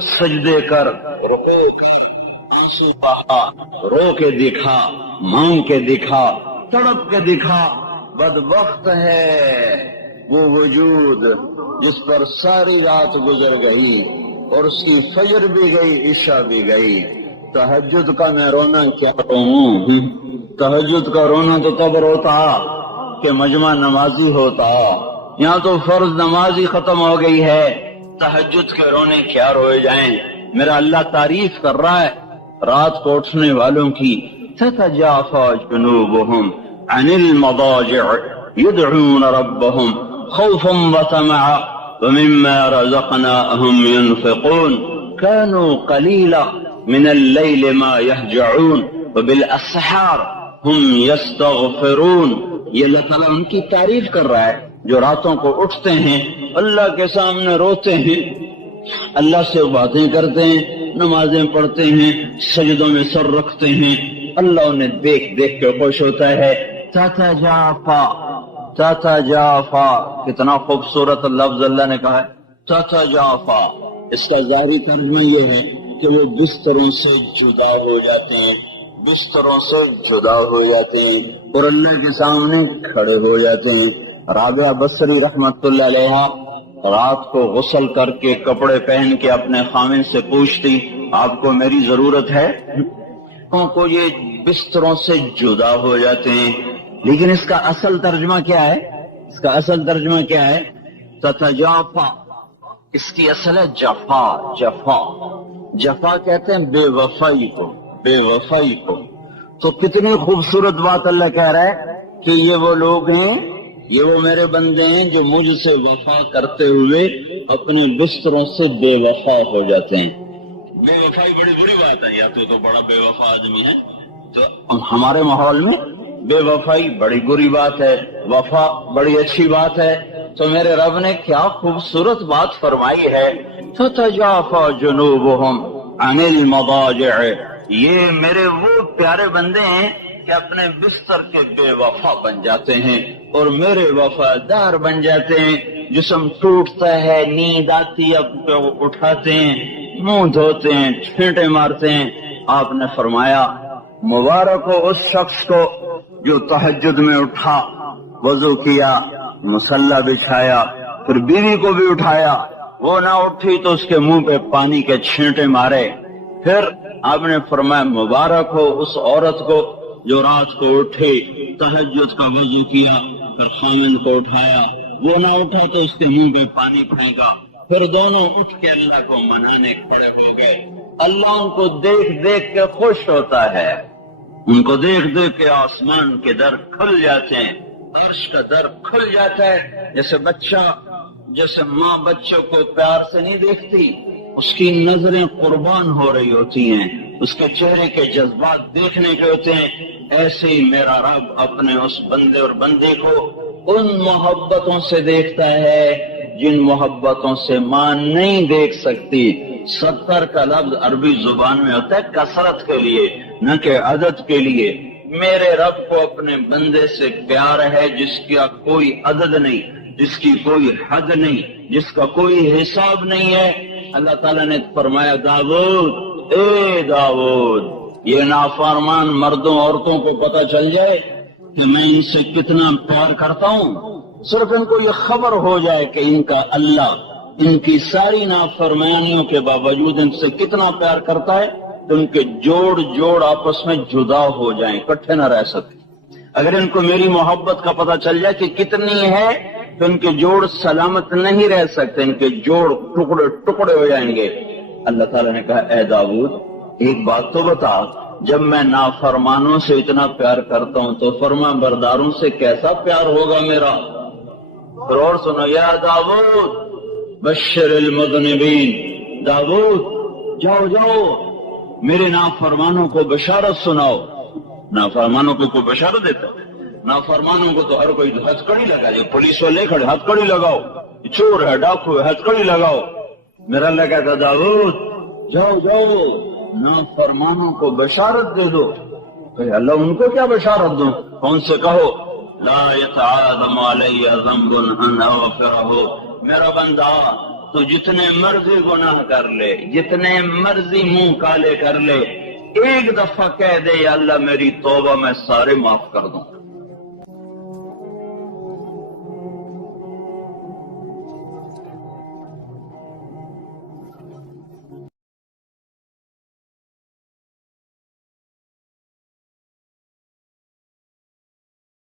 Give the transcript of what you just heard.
سجدے کر، رکوع کر، آنسو بہا، رو کے دکھا، مانگ کے دکھا، تڑپ کے دکھا۔ بدبخت ہے وہ وجود جس پر ساری رات گزر گئی اور اس کی فجر بھی گئی، عشاء بھی گئی۔ تہجد کا میں رونا کیا روں؟ تہجد کا رونا تو تب روتا کہ مجمع نمازی ہوتا، یہاں تو فرض نماز ہی ختم ہو گئی ہے، تہجد کے رونے کیا روئے جائیں۔ میرا اللہ تعریف کر رہا ہے رات کو اٹھنے والوں کی، تتجافى جنوبهم عن المضاجع يدعون ربهم خوفا وطمعا ومما رزقناهم ينفقون كانوا قليلا من الليل ما يهجعون وبالاسحار هم يستغفرون۔ یہ اللہ تعالیٰ ان کی تعریف کر رہا ہے جو راتوں کو اٹھتے ہیں، اللہ کے سامنے روتے ہیں، اللہ سے باتیں کرتے ہیں، نمازیں پڑھتے ہیں، سجدوں میں سر رکھتے ہیں، اللہ انہیں دیکھ دیکھ کے خوش ہوتا ہے۔ تتجافا، تتجافا، کتنا خوبصورت لفظ اللہ نے کہا ہے، تتجافا۔ اس کا ظاہری ترجمہ یہ ہے کہ وہ بستروں سے جدا ہو جاتے ہیں، بستروں سے جدا ہو جاتے ہیں اور اللہ کے سامنے کھڑے ہو جاتے ہیں۔ رابعہ بصری رحمت اللہ علیہا رات کو غسل کر کے کپڑے پہن کے اپنے خامن سے پوچھتی، آپ کو میری ضرورت ہے؟ کو یہ بستروں سے جدا ہو جاتے ہیں، لیکن اس کا اصل ترجمہ کیا ہے؟ اس کا اصل ترجمہ کیا ہے؟ تتجافا، اس کی اصل ہے جفا، جفا، جفا کہتے ہیں بے وفائی کو، بے وفائی کو۔ تو کتنی خوبصورت بات اللہ کہہ رہا ہے کہ یہ وہ لوگ ہیں، یہ وہ میرے بندے ہیں جو مجھ سے وفا کرتے ہوئے اپنے بستروں سے بے وفا ہو جاتے ہیں۔ بے وفائی بڑی بری بات ہے، یا تو بڑا بے وفا آدمی ہے، تو ہمارے ماحول میں بے وفائی بڑی بری بات ہے، وفا بڑی اچھی بات ہے۔ تو میرے رب نے کیا خوبصورت بات فرمائی ہے، تتجافى جنوبهم عن المضاجع، یہ میرے وہ پیارے بندے ہیں کہ اپنے بستر کے بے وفا بن جاتے ہیں اور میرے وفادار بن جاتے ہیں۔ جسم ٹوٹتا ہے، نیند آتی ہے، اٹھاتے ہیں، منہ دھوتے ہیں، چھینٹے مارتے ہیں۔ آپ نے فرمایا مبارک ہو اس شخص کو جو تہجد میں اٹھا، وضو کیا، مصلی بچھایا، پھر بیوی کو بھی اٹھایا، وہ نہ اٹھی تو اس کے منہ پہ پانی کے چھینٹے مارے۔ پھر آپ نے فرمایا مبارک ہو اس عورت کو جو رات کو اٹھے، تہجد کا وضو کیا، پھر خامن کو اٹھایا، وہ نہ اٹھا تو اس کے منہ پہ پانی پھینکا، پھر دونوں اٹھ کے اللہ کو منانے کھڑے ہو گئے۔ اللہ ان کو دیکھ دیکھ کے خوش ہوتا ہے، ان کو دیکھ دیکھ کے آسمان کے در کھل جاتے ہیں، عرش کا در کھل جاتا ہے۔ جیسے ماں بچوں کو پیار سے نہیں دیکھتی، اس کی نظریں قربان ہو رہی ہوتی ہیں، اس کے چہرے کے جذبات دیکھنے کے ہوتے ہیں، ایسے ہی میرا رب اپنے اس بندے اور بندے کو ان محبتوں سے دیکھتا ہے جن محبتوں سے ماں نہیں دیکھ سکتی۔ 70 کا لفظ عربی زبان میں ہوتا ہے کثرت کے لیے، نہ کہ عدد کے لیے۔ میرے رب کو اپنے بندے سے پیار ہے جس کا کوئی عدد نہیں، جس کی کوئی حد نہیں، جس کا کوئی حساب نہیں ہے۔ اللہ تعالیٰ نے فرمایا داؤد، اے داؤد، یہ نافرمان مردوں عورتوں کو پتہ چل جائے کہ میں ان سے کتنا پیار کرتا ہوں، صرف ان کو یہ خبر ہو جائے کہ ان کا اللہ ان کی ساری نافرمانیوں کے باوجود ان سے کتنا پیار کرتا ہے، تو ان کے جوڑ جوڑ آپس میں جدا ہو جائیں، اکٹھے نہ رہ سکتے۔ اگر ان کو میری محبت کا پتہ چل جائے کہ کتنی ہے تو ان کے جوڑ سلامت نہیں رہ سکتے، ان کے جوڑ ٹکڑے ٹکڑے ہو جائیں گے۔ اللہ تعالیٰ نے کہا اے داؤد ایک بات تو بتا، جب میں نافرمانوں سے اتنا پیار کرتا ہوں تو فرما برداروں سے کیسا پیار ہوگا میرا؟ پھر اور سنو، یا داؤد بشر المذنبین، داؤد جاؤ جاؤ میرے نافرمانوں کو بشارت سناؤ۔ نافرمانوں کو کوئی بشارت دیتا؟ نافرمانوں کو تو ہر کوئی ہتھ کڑی لگا دے، پولیس والے کھڑے ہتھ کڑی لگاؤ، چور ہے ڈاکو ہے ہتھ کڑی لگاؤ۔ میرا اللہ کہتا داؤد جاؤ جاؤ نافرمانوں کو بشارت دے دو۔ کہ اللہ ان کو کیا بشارت دوں؟ ان سے کہو لا يتعاظم علی ذنب ان اغفرہ، میرا بندہ تو جتنے مرضی گناہ کر لے، جتنے مرضی منہ کالے کر لے، ایک دفعہ کہہ دے یا اللہ میری توبہ میں سارے معاف کر دوں،